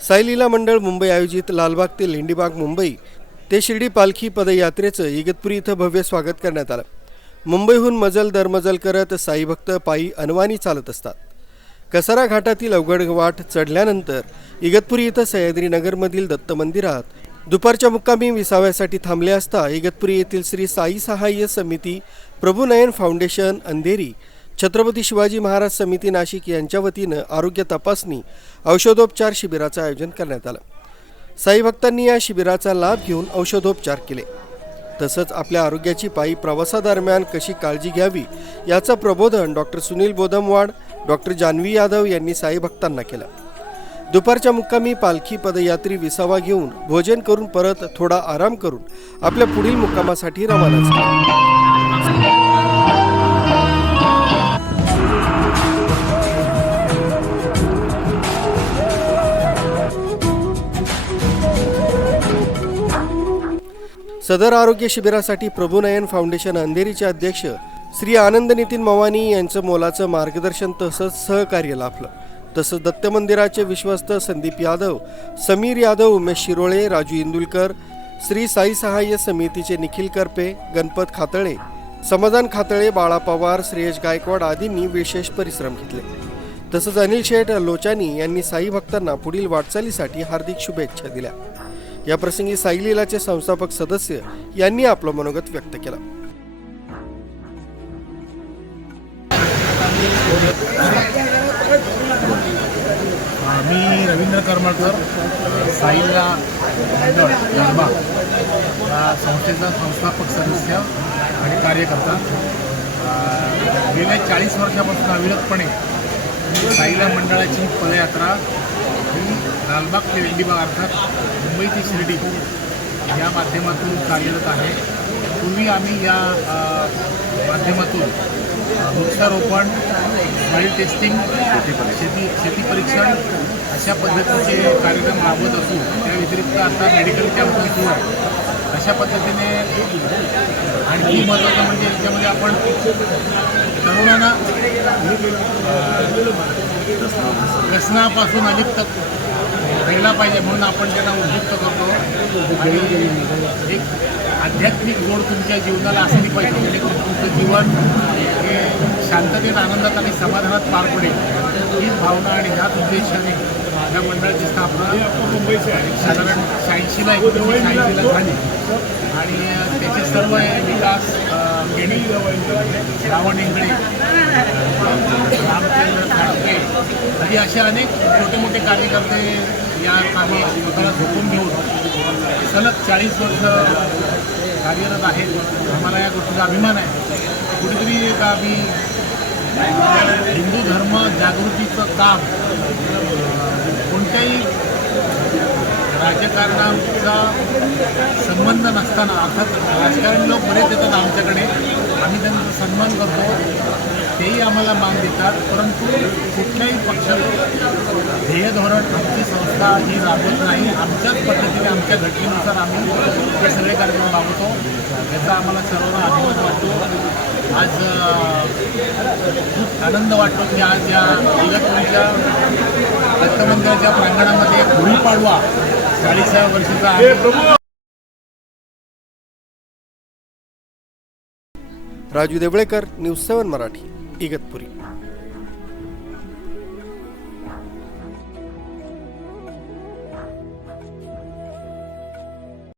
साईलीला मंडळ मुंबई आयोजित लालबाग ते लेंडीबाग मुंबई ते शिर्डी पालखी पदयात्रेचं इगतपुरी इथं भव्य स्वागत करण्यात आलं. मुंबईहून मजल दरमजल करत साई भक्त पायी अनवाणी चालत असतात. कसारा घाटातील अवघड वाट चढल्यानंतर इगतपुरी इथं सह्याद्रीनगरमधील दत्त मंदिरात दुपारच्या मुक्कामी विसाव्यासाठी थांबले असता इगतपुरी येथील श्री साई सहाय्य समिती प्रभुनयन फाउंडेशन अंधेरी छत्रपती शिवाजी महाराज समिती नाशिक यांच्या वतीनं आरोग्य तपासणी औषधोपचार शिबिराचं आयोजन करण्यात आलं. साई भक्तांनी या शिबिराचा लाभ घेऊन औषधोपचार केले. तसंच आपल्या आरोग्याची पायी प्रवासादरम्यान कशी काळजी घ्यावी याचं प्रबोधन डॉक्टर सुनील बोदमवाड डॉक्टर जान्हवी यादव यांनी साई भक्तांना केलं. दुपारच्या मुक्कामी पालखी पदयात्री विसावा घेऊन भोजन करून परत थोडा आराम करून आपल्या पुढील मुक्कामासाठी रवाना झाला. सदर आरोग्य शिबिरासाठी प्रभुनयन फाउंडेशन अंधेरीचे अध्यक्ष श्री आनंद नितीन मवानी यांचं मोलाचं मार्गदर्शन तसंच सहकार्य लाभलं. तसंच दत्त मंदिराचे विश्वस्त संदीप यादव समीर यादव उमेश शिरोळे राजू इंदुलकर श्री साई सहाय्य समितीचे निखिल करपे गणपत खातळे समाधान खातळे बाळा पवार श्रेयश गायकवाड आदींनी विशेष परिश्रम घेतले. तसंच अनिल शेठ लोचानी यांनी साई भक्तांना पुढील वाटचालीसाठी हार्दिक शुभेच्छा दिल्या. या प्रसंगी साई लीलाचे संस्थापक सदस्य यांनी आपलं मनोगत व्यक्त केलं. मी रवींद्र करमळकर साईला मंडळ या संस्थेचा संस्थापक सदस्य आणि कार्यकर्ता. गेल्या चाळीस वर्षापासून अविरतपणे साईला मंडळाची पदयात्रा लालबाग ते वेंडीबाग अर्थात मुंबई ते शिर्डी या माध्यमातून कार्यरत आहे. पूर्वी आम्ही या माध्यमातून वृक्षारोपण सॉईल टेस्टिंग शेती शेती परीक्षण अशा पद्धतीचे कार्यक्रम राबवत असू त्या व्यतिरिक्त आता मेडिकल कॅम्प सुरू आहे. अशा पद्धतीने आणखी महत्त्वाचं म्हणजे याच्यामध्ये आपण तरुणांना व्यसनापासून अलिप्त राहिला पाहिजे म्हणून आपण त्यांना उद्युक्त करतो. आणि एक आध्यात्मिक गोड तुमच्या जीवनाला असली पाहिजे जेणेकरून तुमचं जीवन हे शांततेत आनंदात आणि समाधानात पार पडेल. हीच भावना आणि ह्याच उद्देशाने या मंडळाची स्थापना साधारण शहाऐंशीला एकोणीसशे म्हणजे शहाऐंशीला झाली. आणि त्याचे सर्व विकास केणी गेणी श्रावण इंगळे रामचंद्र ठाकरे आदी असे अनेक छोटे मोठे कार्यकर्ते या कामी स्वतःला झोपून घेऊन सलग चाळीस वर्ष कार्यरत आहेत आम्हाला या गोष्टीचा अभिमान आहे. कुठेतरी एक आम्ही हिंदू धर्म जागृतीचं काम राजकारणाचा संबंध नसताना अर्थात राजकारणी लोक बरेच येतात आमच्याकडे. आम्ही त्यांचा सन्मान करतो. तेही आम्हाला मान देतात. परंतु कुठल्याही पक्षाचं ध्येय धोरण आमची संस्था ही राबवत नाही. आमच्याच पद्धतीने आमच्या घटनेनुसार आम्ही हे सगळे कार्यक्रम राबवतो. याचा आम्हाला सर्वांना अभिमान वाटतो. आज खूप आनंद वाटतो की आज या इगतपुरीच्या दत्तमंदिराच्या प्रांगणामध्ये गुढीपाडवा चाळीसाव्या वर्षाचा आहे. Raju Devlekar news seven Marathi Igatpuri.